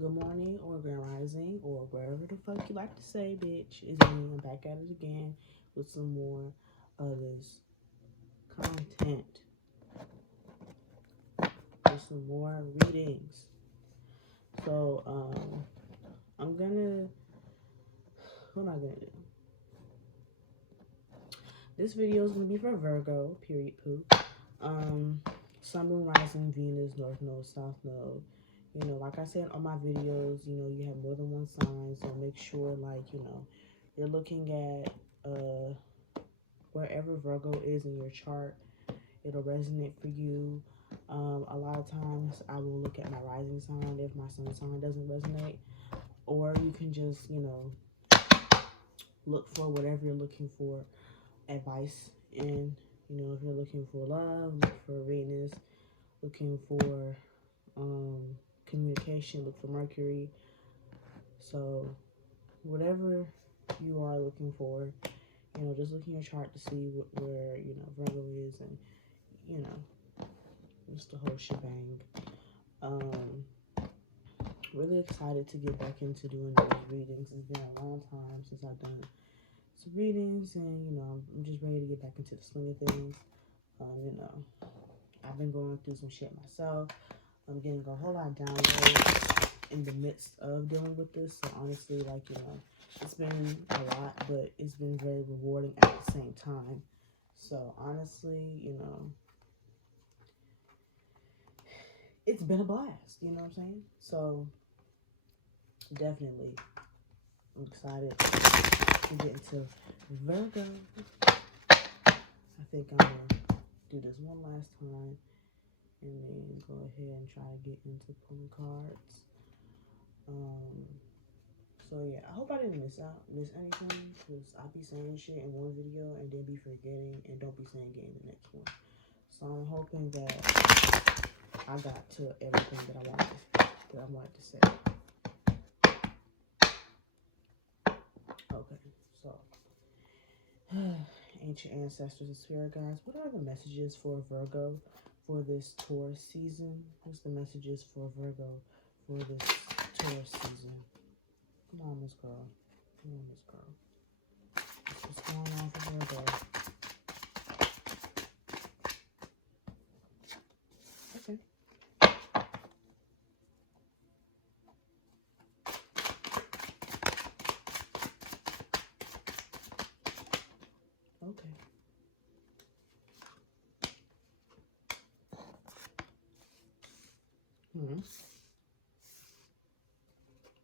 Good morning or grand rising or whatever the fuck you like to say, bitch. It's me. I'm back at it again with some more of this content. With some more readings. So, I'm gonna, what am I gonna do? This video is gonna be for Virgo, period, poop. Sun, moon, rising, Venus, north node, south node. You know, like I said on my videos, you know, you have more than one sign, so make sure, like, you know, you're looking at wherever Virgo is in your chart. It'll resonate for you. A lot of times I will look at my rising sign if my sun sign doesn't resonate, or you can just, you know, look for whatever you're looking for advice in. You know, if you're looking for love, look for Venus. Looking for communication, look for Mercury. So whatever you are looking for, you know, just look in your chart to see where, you know, Virgo is, and, you know, just the whole shebang. Really excited to get back into doing those readings. It's been a long time since I've done some readings, and, you know, I'm just ready to get back into the swing of things. You know, I've been going through some shit myself. I'm getting a whole lot of downloads in the midst of dealing with this. So honestly, like, you know, it's been a lot, but it's been very rewarding at the same time. So honestly, you know, it's been a blast, you know what I'm saying? So definitely, I'm excited to get into Virgo. I think I'm gonna do this one last time and then go ahead and try to get into pulling cards. So yeah, I hope I didn't miss anything, because I be saying shit in one video and then be forgetting and don't be saying it in the next one. So I'm hoping that I got to everything that I wanted to say. Okay, so ancient ancestors and spirit guides, what are the messages for Virgo for this Taurus season? What's the messages for Virgo for this Taurus season? Come on, Miss Girl. Come on, Miss Girl. What's going on for Virgo? Okay. Okay.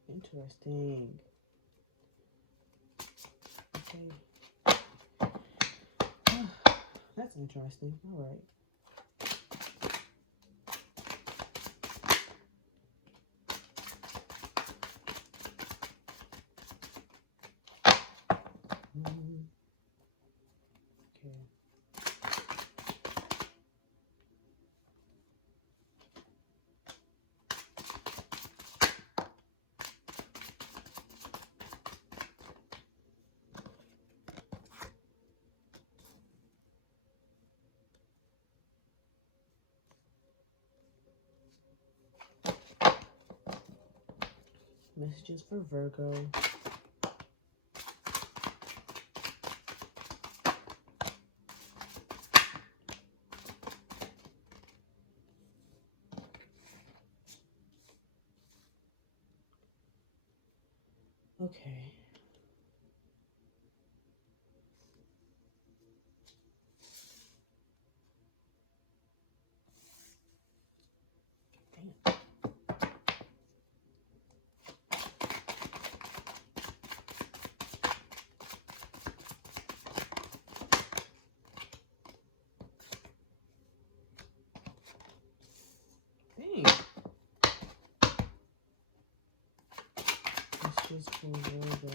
Interesting. Okay. That's interesting. All right. Okay. Messages for Virgo. Okay. Damn. Dang. Messages for Virgo.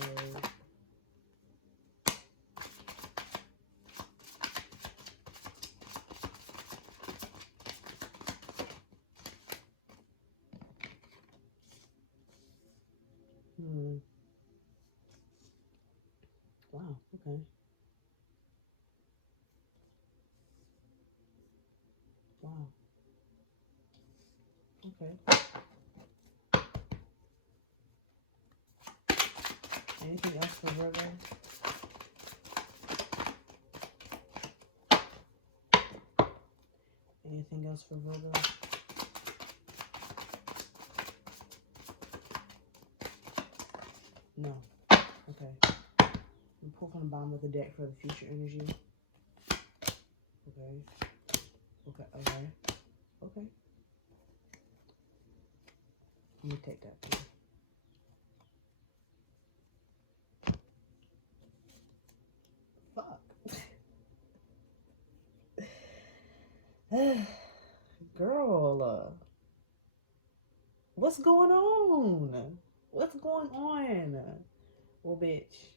Wow, okay. Wow. Okay. Anything else for Virgo? Anything else for Virgo? No. Okay. We pull from the bottom of the deck for the future energy. Okay. Okay. Okay. Okay. Let me take that too. Fuck. Girl, what's going on? What's going on? Well, bitch.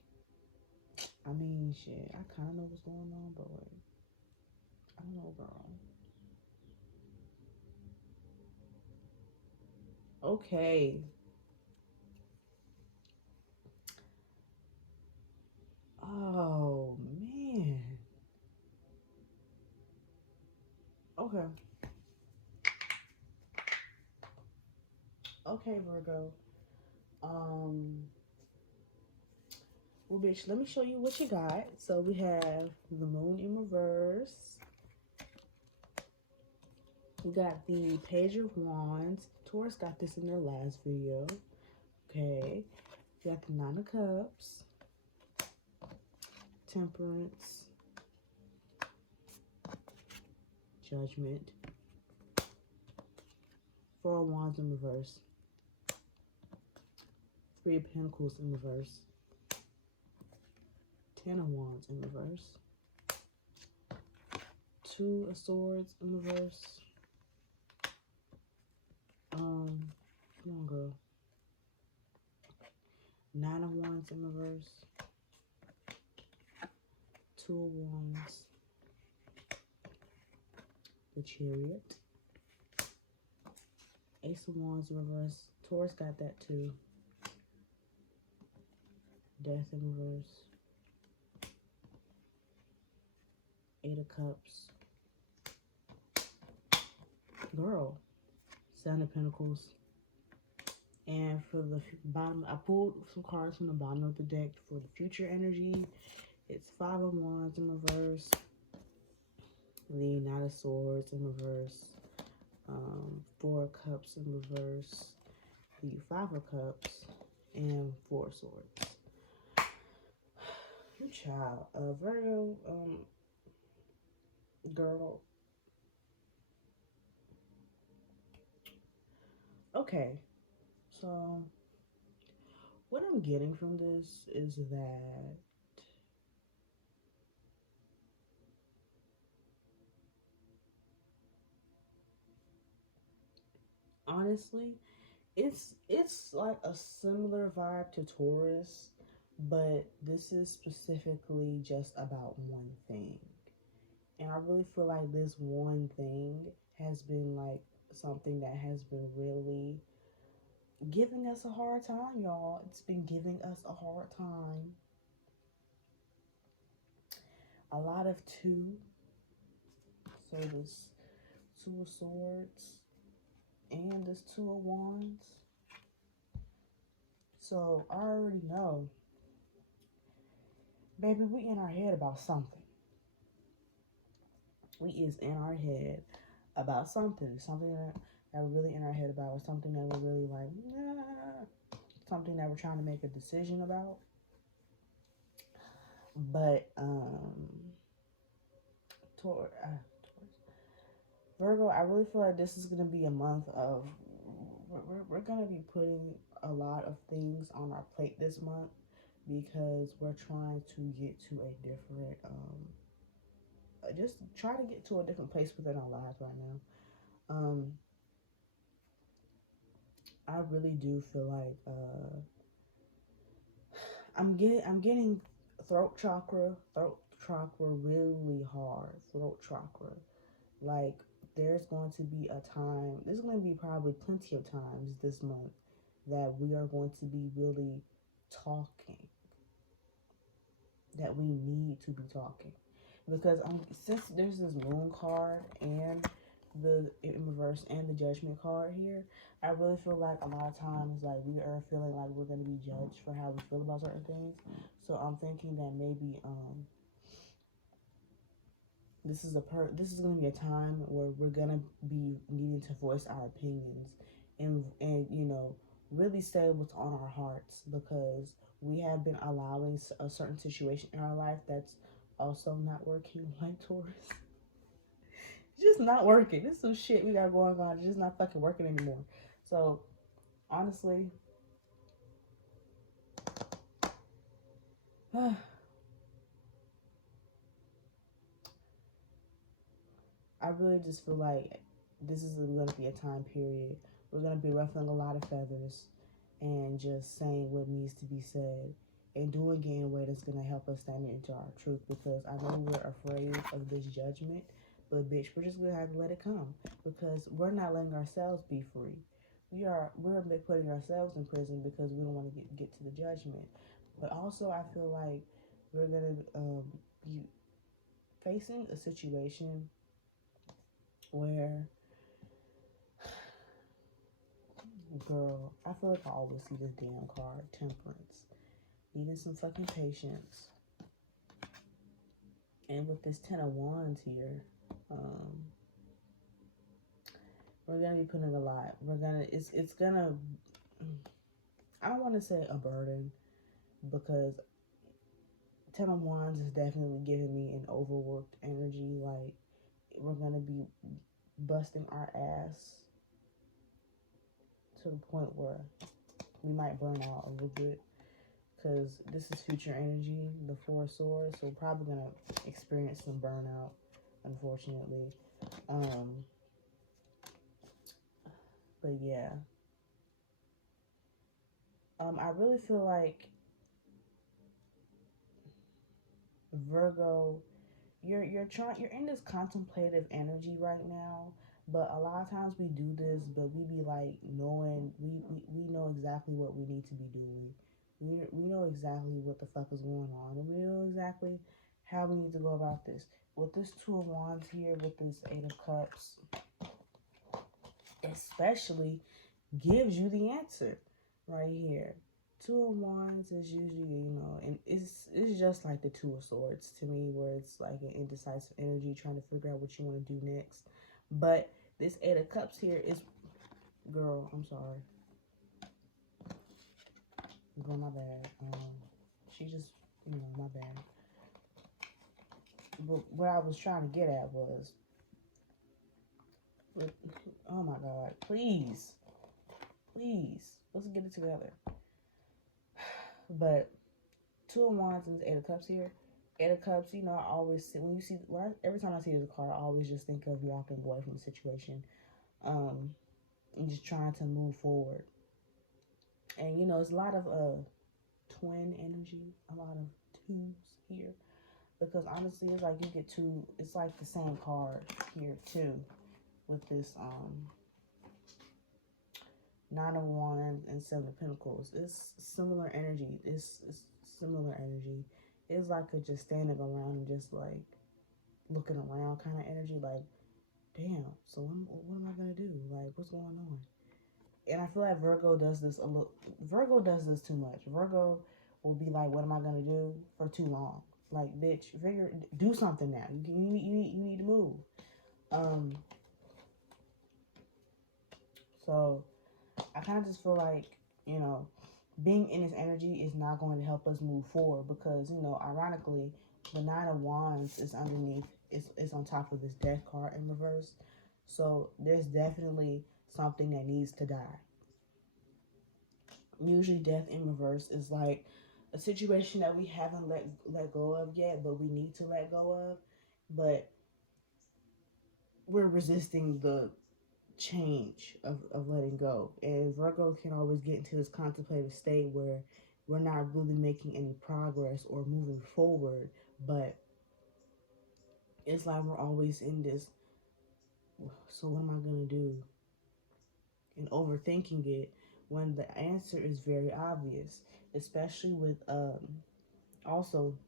I mean, shit. I kind of know what's going on, but like, I don't know, girl. Okay. Oh, man. Okay. Okay, Virgo. Well, bitch, let me show you what you got. So we have the moon in reverse. We got the Page of Wands. Taurus got this in their last video. Okay. We got the Nine of Cups. Temperance. Judgment. Four of Wands in reverse. Three of Pentacles in reverse. Ten of Wands in reverse. Two of Swords in reverse. Come on, girl. Nine of Wands in reverse. Two of Wands. The Chariot. Ace of Wands in reverse. Taurus got that too. Death in reverse. Eight of Cups. Girl. Seven of Pentacles. And for the bottom, I pulled some cards from the bottom of the deck for the future energy. It's Five of Wands in reverse. The Knight of Swords in reverse. Four of Cups in reverse. The Five of Cups. And Four of Swords. Child. Virgo, girl. Okay. So, what I'm getting from this is that honestly, it's like a similar vibe to Taurus, but this is specifically just about one thing. And I really feel like this one thing has been like something that has been really giving us a hard time, y'all. It's been giving us a hard time. A lot of two. So this Two of Swords and this Two of Wands. So I already know, baby, we in our head about something. We is in our head about something. Something that we're really in our head about, or something that we're really like, nah. Something that we're trying to make a decision about. But Virgo, I really feel like this is going to be a month of, we're going to be putting a lot of things on our plate this month because we're trying to get to a different, just try to get to a different place within our lives right now. I really do feel like, I'm getting throat chakra really hard. Throat chakra. Like, there's going to be a time, there's going to be probably plenty of times this month that we are going to be really talking. That we need to be talking. Because since there's this moon card and the in reverse and the judgment card here, I really feel like a lot of times like we are feeling like we're gonna be judged for how we feel about certain things. So I'm thinking that maybe this is gonna be a time where we're gonna be needing to voice our opinions and you know really say what's on our hearts because we have been allowing a certain situation in our life that's also not working like Taurus. It's just not working. This is some shit we got going on. It's just not fucking working anymore. So honestly, I really just feel like this is going to be a time period. We're going to be ruffling a lot of feathers and just saying what needs to be said and doing it in a way that's going to help us stand into our truth because I know we're afraid of this judgment, but bitch, we're just going to have to let it come because we're not letting ourselves be free. We're putting ourselves in prison because we don't want to get to the judgment. But also I feel like we're going to be facing a situation where, girl, I feel like I always see this damn card, Temperance. Needing some fucking patience. And with this Ten of Wands here, we're gonna be putting a lot. It's gonna, I don't want to say a burden because Ten of Wands is definitely giving me an overworked energy. Like we're gonna be busting our ass to the point where we might burn out a little bit because this is future energy, the Four of Swords. So we're probably gonna experience some burnout, unfortunately. But yeah, I really feel like Virgo, you're in this contemplative energy right now. But a lot of times we do this, but we be like knowing we know exactly what we need to be doing. We know exactly what the fuck is going on, and we know exactly how we need to go about this. With this Two of Wands here, with this Eight of Cups, especially gives you the answer right here. Two of Wands is usually, and it's just like the Two of Swords to me, where it's like an indecisive energy trying to figure out what you want to do next. But this Eight of Cups here is, girl, I'm sorry. Girl, my bad. She just, my bad. But what I was trying to get at was, oh my God, please, let's get it together. But Two of Wands and Eight of Cups here. Eight of Cups, I always see, every time I see this card, I always just think of walking away from the situation, and just trying to move forward. And it's a lot of twin energy, a lot of twos here, because honestly, it's like you get two. It's like the same card here too, with this Nine of Wands and Seven of Pentacles. It's similar energy. It's similar energy. It's like a just standing around and just like looking around kind of energy. Like, damn. So what am I gonna do? Like, what's going on? And I feel like Virgo does this a little. Virgo does this too much. Virgo will be like, what am I gonna do for too long? Like, bitch, do something now. You need to move. So I kind of just feel like, being in this energy is not going to help us move forward because, ironically, the Nine of Wands is underneath, it's on top of this Death card in reverse. So there's definitely something that needs to die. Usually death in reverse is like a situation that we haven't let go of yet, but we need to let go of. But we're resisting the change of letting go. And Virgo can always get into this contemplative state where we're not really making any progress or moving forward, but it's like we're always in this, so what am I going to do? And overthinking it when the answer is very obvious, especially with also,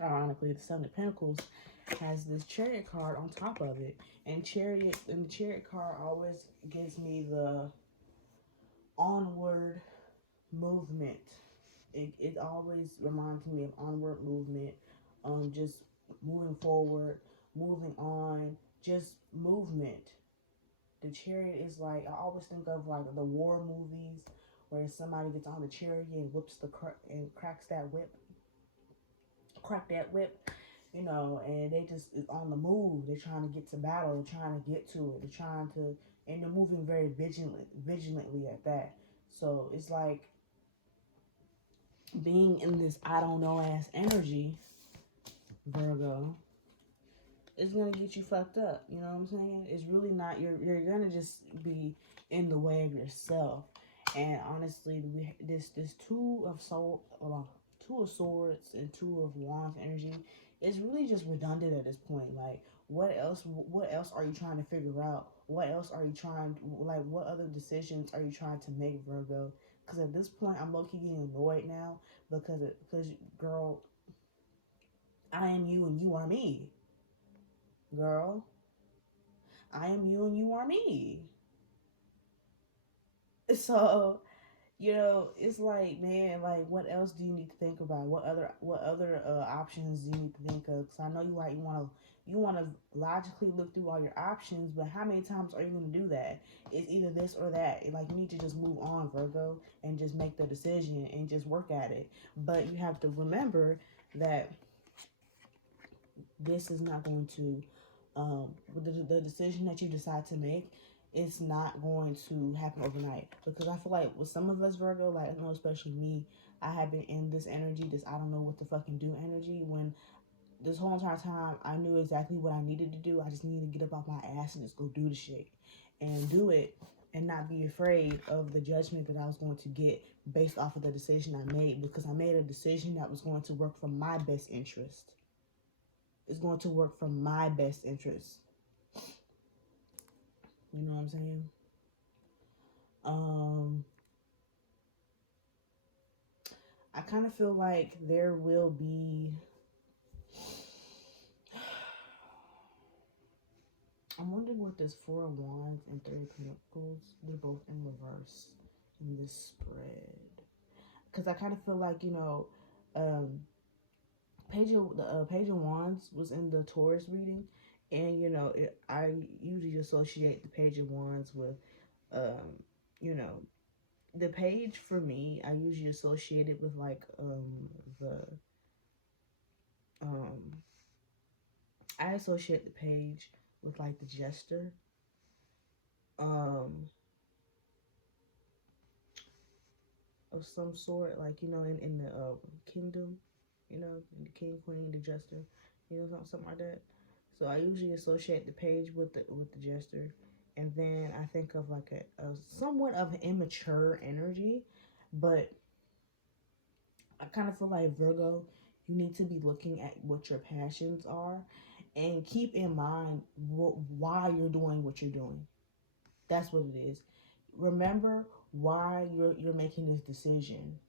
ironically, the Seven of Pentacles has this chariot card on top of it. And the chariot card always gives me the onward movement. It always reminds me of onward movement, just moving forward, moving on, just movement. The chariot is like, I always think of like the war movies where somebody gets on the chariot and and cracks that whip, crack that whip, and they just is on the move. They're trying to get to battle. They're trying to get to it. They're trying to, and they're moving very vigilantly at that. So it's like being in this I don't know ass energy, Virgo, it's gonna get you fucked up. You know what I'm saying? It's really not. You're gonna just be in the way of yourself. And honestly, this two of swords and two of wands energy is really just redundant at this point. Like, what else? What else are you trying to figure out? What else are you trying? Like, what other decisions are you trying to make, Virgo? Because at this point, I'm low-key getting annoyed now because girl, I am you and you are me, girl. I am you and you are me. So, it's like, man, like, what else do you need to think about? What other options do you need to think of? Because I know you want to logically look through all your options, but how many times are you going to do that? It's either this or that. Like, you need to just move on, Virgo, and just make the decision and just work at it. But you have to remember that this is not going to the decision that you decide to make, it's not going to happen overnight. Because I feel like with some of us, Virgo, like, I know especially me, I have been in this energy, this I don't know what to fucking do energy, when this whole entire time I knew exactly what I needed to do. I just needed to get up off my ass and just go do the shit and do it, and not be afraid of the judgment that I was going to get based off of the decision I made, because I made a decision that was going to work for my best interest. It's going to work for my best interest. You know what I'm saying? I kind of feel like there will be. I'm wondering what this Four of Wands and Three of Pentacles, they're both in reverse in this spread. Because I kind of feel like, Page of Wands was in the Taurus reading. And, I usually associate the Page of Wands with, you know, the page for me, I usually associate it with like the I associate the page with like the jester um of some sort, like, in the kingdom, the king, queen, the jester, something like that. So I usually associate the page with the jester, and then I think of like a somewhat of an immature energy, but I kind of feel like, Virgo, you need to be looking at what your passions are, and keep in mind why you're doing what you're doing. That's what it is. Remember why you're making this decision,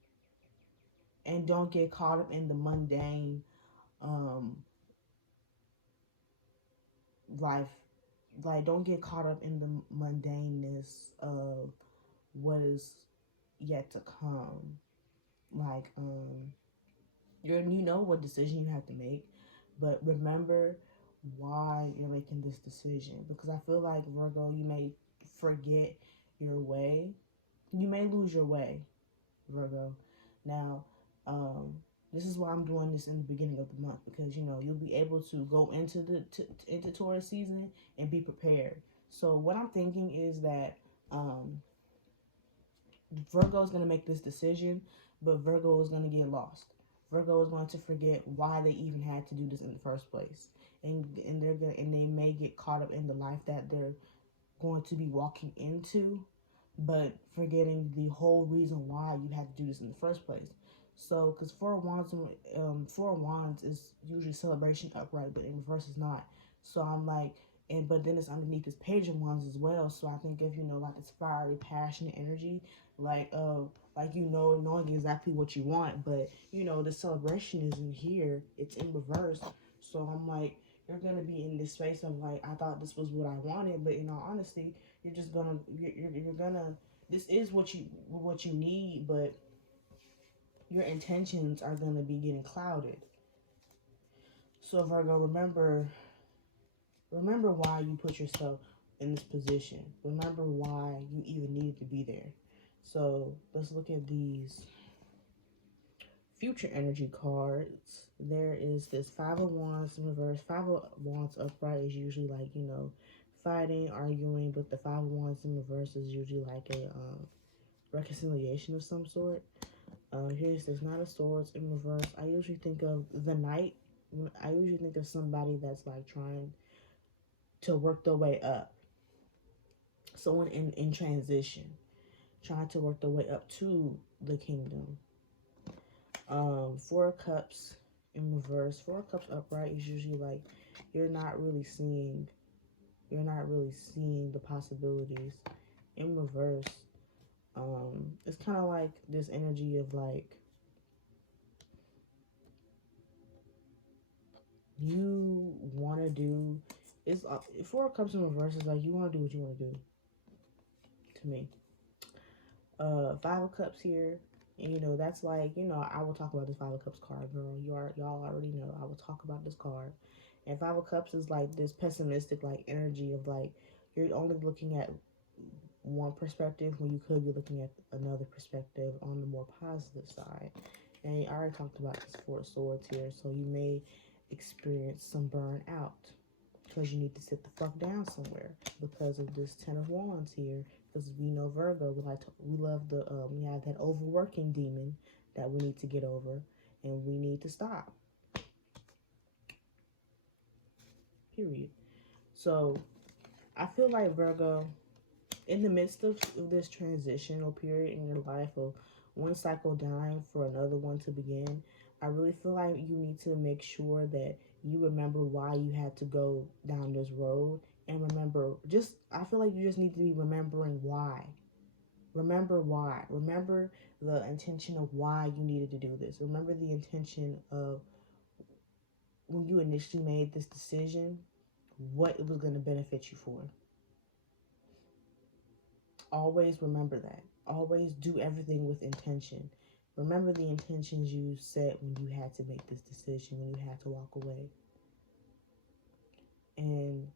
and don't get caught up in the mundane um, life. Like, don't get caught up in the mundaneness of what is yet to come. Like, you know what decision you have to make, but remember why you're making this decision, because I feel like, Virgo, you may forget your way. You may lose your way, Virgo. Now, this is why I'm doing this in the beginning of the month, because you'll be able to go into into Taurus season and be prepared. So what I'm thinking is that Virgo is going to make this decision, but Virgo is going to get lost. Virgo is going to forget why they even had to do this in the first place, and they may get caught up in the life that they're going to be walking into, but forgetting the whole reason why you had to do this in the first place. So, because Four of Wands is usually celebration upright, but in reverse is not. So I'm like, but then it's underneath this Page of Wands as well. So I think if like this fiery, passionate energy, like knowing exactly what you want, but the celebration isn't here; it's in reverse. So I'm like, you're gonna be in this space of like, I thought this was what I wanted, but in all honesty, you're just gonna you're gonna, this is what you need, but your intentions are gonna be getting clouded. So Virgo, remember why you put yourself in this position. Remember why you even needed to be there. So let's look at these future energy cards. There is this Five of Wands in reverse. Five of Wands upright is usually like, fighting, arguing, but the Five of Wands in reverse is usually like a reconciliation of some sort. Here's this Knight of Swords in reverse. I usually think of the Knight. I usually think of somebody that's like trying to work their way up. Someone in transition, trying to work their way up to the kingdom. Four of Cups in reverse. Four of Cups upright is usually like you're not really seeing the possibilities. In reverse, it's kind of like this energy of like you want to do. It's Four of Cups in reverse is like you want to do what you want to do. To me, Five of Cups here. And, that's like, I will talk about this Five of Cups card, girl. Y'all already know. I will talk about this card. And Five of Cups is like this pessimistic, like, energy of like, you're only looking at one perspective when you could be looking at another perspective on the more positive side. And I already talked about this Four of Swords here, so you may experience some burnout because you need to sit the fuck down somewhere because of this Ten of Wands here. Because we know Virgo, we love we have that overworking demon that we need to get over, and we need to stop. Period. So I feel like Virgo, in the midst of this transitional period in your life of one cycle dying for another one to begin, I really feel like you need to make sure that you remember why you had to go down this road. And remember, I feel like you just need to be remembering why. Remember why. Remember the intention of why you needed to do this. Remember the intention of when you initially made this decision, what it was going to benefit you for. Always remember that. Always do everything with intention. Remember the intentions you set when you had to make this decision, when you had to walk away. And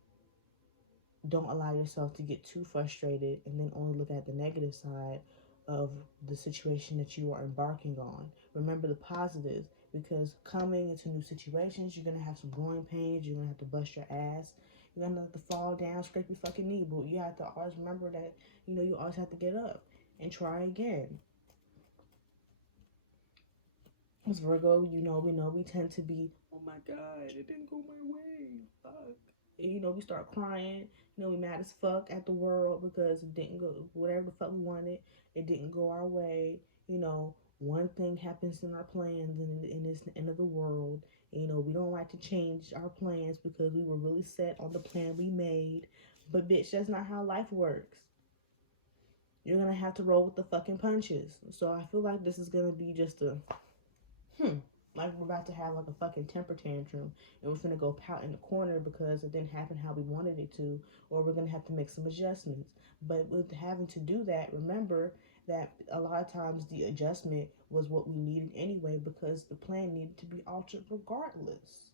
don't allow yourself to get too frustrated and then only look at the negative side of the situation that you are embarking on. Remember the positives, because coming into new situations, you're going to have some growing pains. You're going to have to bust your ass. You're going to have to fall down, scrape your fucking knee. But you have to always remember that, you always have to get up and try again. As Virgo, we tend to be, oh my God, it didn't go my way. Fuck. And, we start crying. We mad as fuck at the world because it didn't go, whatever the fuck we wanted, it didn't go our way. One thing happens in our plans and it's the end of the world. We don't like to change our plans because we were really set on the plan we made. But bitch, that's not how life works. You're going to have to roll with the fucking punches. So I feel like this is going to be just like we're about to have like a fucking temper tantrum and we're gonna go pout in the corner because it didn't happen how we wanted it to, or we're gonna have to make some adjustments. But with having to do that, remember that a lot of times the adjustment was what we needed anyway because the plan needed to be altered regardless.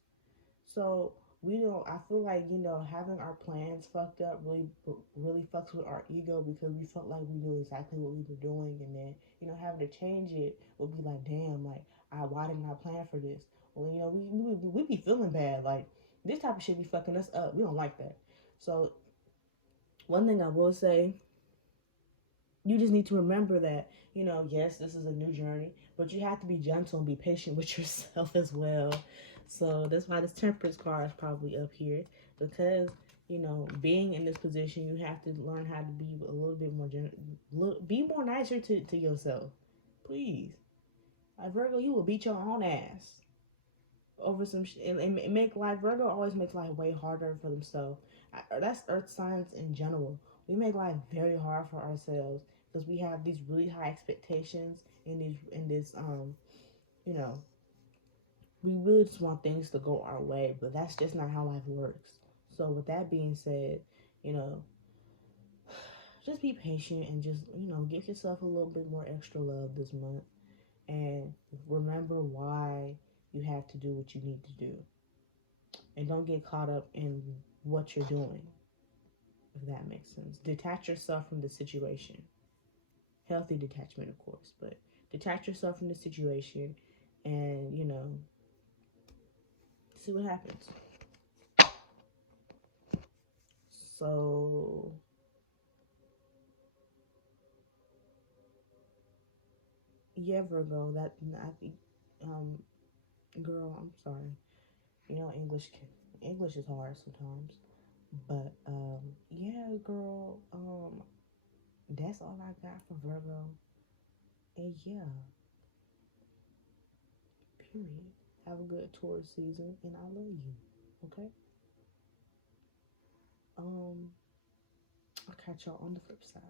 So I feel like, having our plans fucked up really fucks with our ego because we felt like we knew exactly what we were doing, and then, having to change it would be like, damn, like, why didn't I plan for this? Well, we be feeling bad. Like, this type of shit be fucking us up. We don't like that. So, one thing I will say, you just need to remember that, yes, this is a new journey, but you have to be gentle and be patient with yourself as well. So that's why this Temperance card is probably up here, because, being in this position, you have to learn how to be a little bit more be more nicer to yourself. Please. Like, Virgo, you will beat your own ass over some shit and make life, Virgo always makes life way harder for themselves. That's earth signs in general. We make life very hard for ourselves because we have these really high expectations in this you know we really just want things to go our way, but that's just not how life works. So with that being said, you know, just be patient and just, give yourself a little bit more extra love this month, and remember why you have to do what you need to do, and don't get caught up in what you're doing, if that makes sense. Detach yourself from the situation. Healthy detachment, of course, but detach yourself from the situation and, see what happens. So, yeah, Virgo, I think, um, girl, I'm sorry. English is hard sometimes. But, yeah, girl, that's all I got for Virgo. And yeah, period. Have a good Taurus season, and I love you. Okay? Um, I'll catch y'all on the flip side.